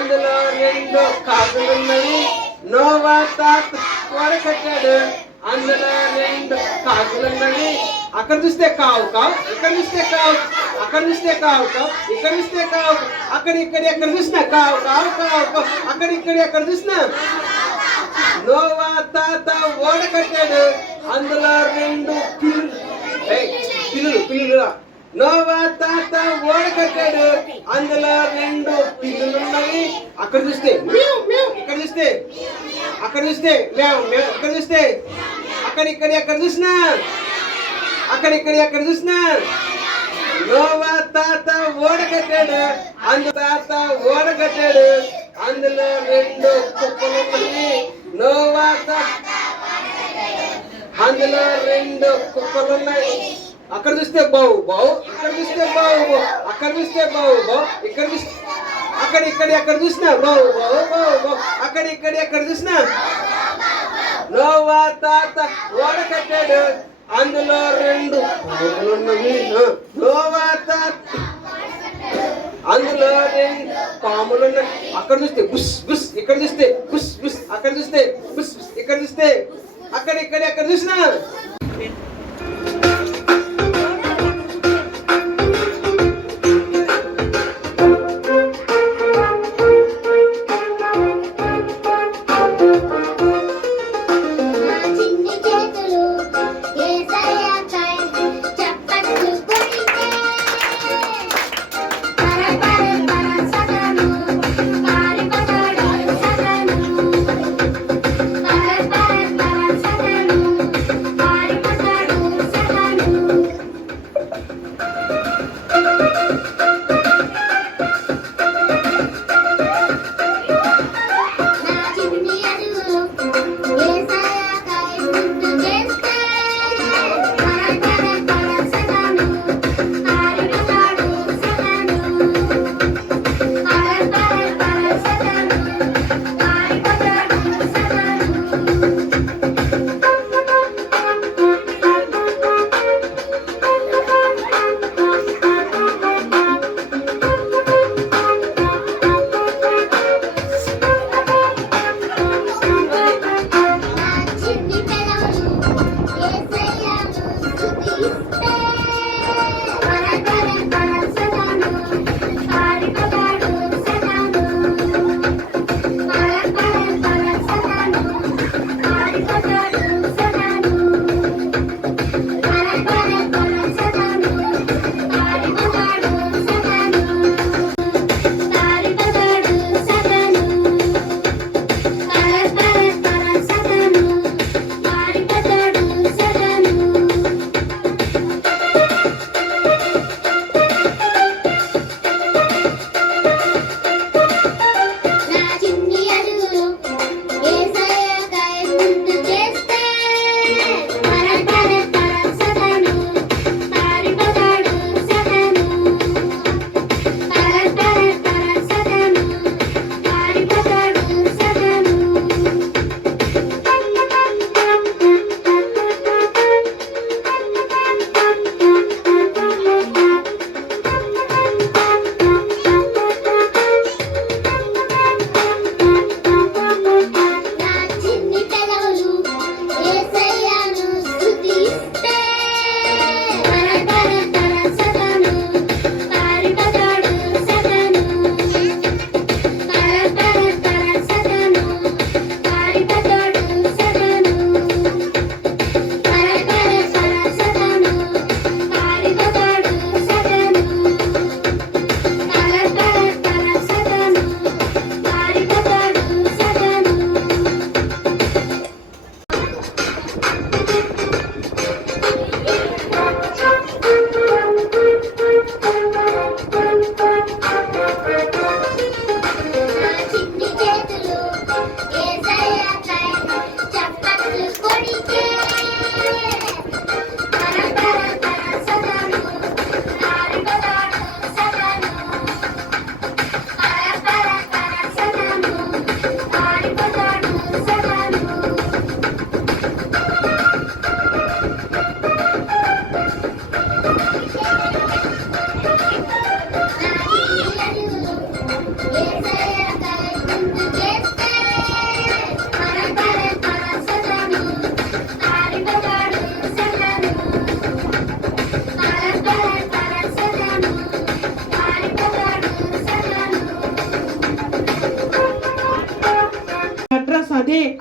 అందులో రెండు కాకులున్నవి నోవా తాత గోడ కట్టాడు. అందులో రెండు కాకులున్నవి అక్కడ చూస్తే కావు కావు ఇక్కడ చూస్తే కావు అక్కడ చూస్తే కావు కావు ఇక్కడ చూస్తే కావు అక్కడ ఇక్కడ ఎక్కడ చూసినా కావు కావు కావు అక్కడ ఇక్కడ ఎక్కడ చూసినా నోవా తాత ఓడ కట్టాడు. అందులో రెండు పిల్లులు పిల్లులు పిల్లులు నోవా తాత ఓడకట్టాడు. అందులో రెండు పిల్లులు ఉన్నవి అక్కడ చూస్తే ఇక్కడ చూస్తే అక్కడ చూస్తే మేము మ్యావ్. ఇక్కడ చూస్తే అక్కడ ఇక్కడ ఎక్కడ చూసినా అక్కడ ఇక్కడ ఎక్కడ చూసినా నోవా తాత ఓడకట్టాడు. అందు తాత ఓడకట్టాడు. అందులో రెండు కుక్కలు ఉన్నాయి. నోవా తా- అందులో రెండు కుక్కలు ఉన్నాయి. అక్కడ చూస్తే బావు బావు చూస్తే బావు అక్కడ చూస్తే బావు ఇక్కడ చూస్తే అక్కడ ఇక్కడ ఎక్కడ చూసినా? బావు బావు బావు బావు అక్కడ ఇక్కడ ఎక్కడ చూసినా? నోవా తాత ఓడ కట్టాడు. అందులో రెండు పాములు ఉన్నవి. నోవా తాత. అందులో రెండు పాములు అక్కడ చూస్తే బుస్ బుస్. ఇక్కడ చూస్తే బుస్ బుస్. అక్కడ చూస్తే బుస్ బుస్. ఇక్కడ చూస్తే అక్కడ ఇక్కడ ఎక్కడ చూసినా?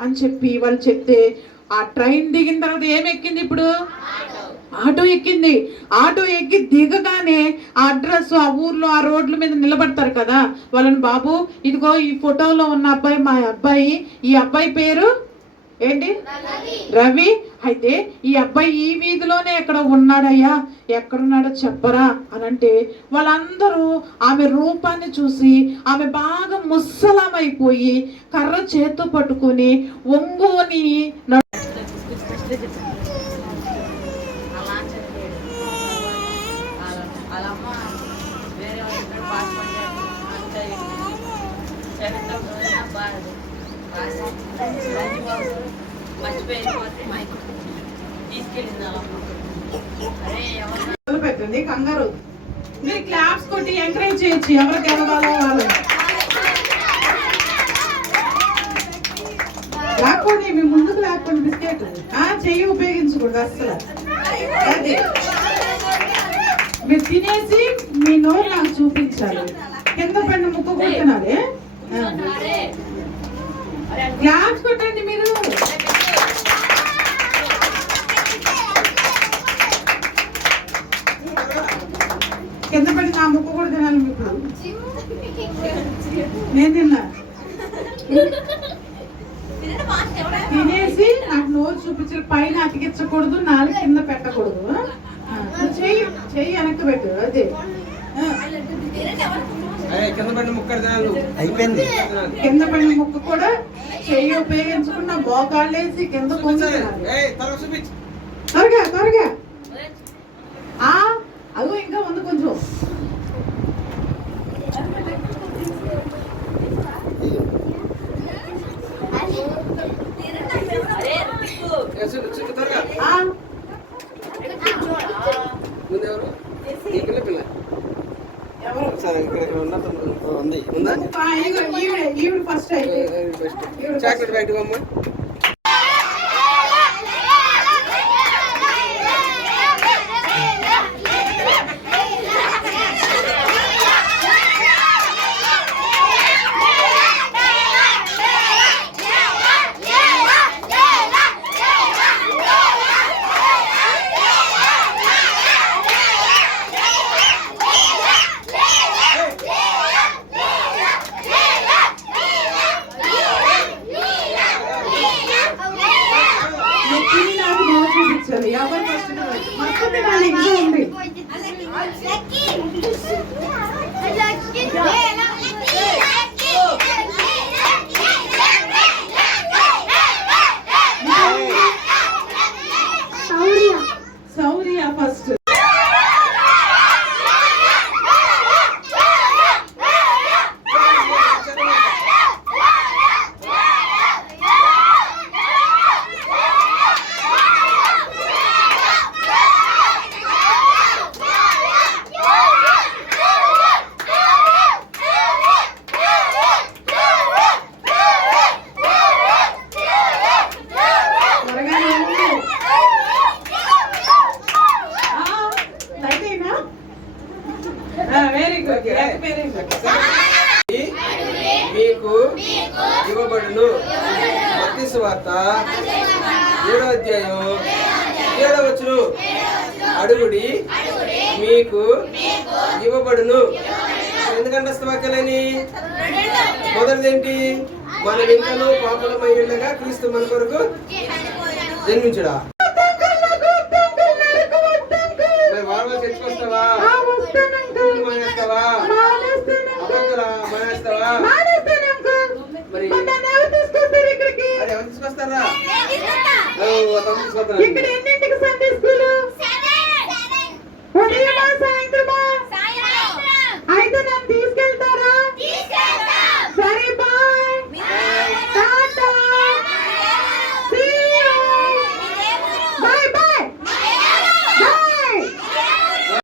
అని చెప్పి వాళ్ళు చెప్తే ఆ ట్రైన్ దిగిన తర్వాత ఏం ఎక్కింది ఇప్పుడు? ఆటో ఎక్కింది. ఆటో ఎక్కి దిగగానే ఆ అడ్రస్ ఆ ఊర్లో ఆ రోడ్ల మీద నిలబడతారు కదా. వాళ్ళని బాబు ఇదిగో ఈ ఫోటోలో ఉన్న అబ్బాయి మా అబ్బాయి ఈ అబ్బాయి పేరు ఏంటి? రవి అయితే ఈ అబ్బాయి ఈ వీధిలోనే ఎక్కడ ఉన్నాడయ్యా. ఎక్కడున్నాడో చెప్పరా అని అంటే వాళ్ళందరూ ఆమె రూపాన్ని చూసి ఆమె బాగా ముస్సలమైపోయి కర్ర చేత్తో పట్టుకొని ఒంగోని చరిత్ర పెట్టండి కంగారు. మీరు క్లాప్స్ కొట్టి ఎంకరేజ్ చేయొచ్చు ఎవరు గెలవాలో వాళ్ళు. లాక్కోండి మీ ముందుకు లాక్కోండి బిస్కెట్. ఆ చెయ్యి ఉపయోగించకూడదు అస్సలు. అది. మీరు తినేసి మీ నోరు నాకు చూపించాలి. కింద పడిన ముక్క కొట్టినాలి క్లాప్స్ కొట్టండి మీరు. కింద పడి నా ముక్క కూడా తినాలి మీకు. నేను తిన్నా. తినేసి నాకు నోరు చూపించి పైన అతికించకూడదు నాలుగు కింద పెట్టకూడదు. చెయ్యి చెయ్యి వెనక్కి పెట్టు అదే. అయిపోయింది. కింద పడిన ముక్క కూడా చెయ్యి ఉపయోగించకుండా మోకాళ్ళేసి కింద. ఏయ్, త్వరగా త్వరగా త్వరగా ఆ అదో ఇంకా ఉంది కొంచెం ఏ, చూడు, చూడు, త్వరగా ఆ ముందు ఎవరు ఈ పిల్ల పిల్ల ఎవరు సరే ఇక్కడ. ఉంది ఫస్ట్ చాక్లెట్ బయటకు అమ్మ ఫస్ట్ మొత్తం మీకు ఇవ్వబడును. మత్తి సువార్త ఏడో అధ్యాయం ఏడవచ్చును అడుగుడి మీకు ఇవ్వబడును. ఎందుకంటే వాక్యాలని? మొదటిదేంటి? మనం ఇంకనూ పాపలమైనగా క్రీస్తు మన కొరకు జన్మించుడా మరి నన్ను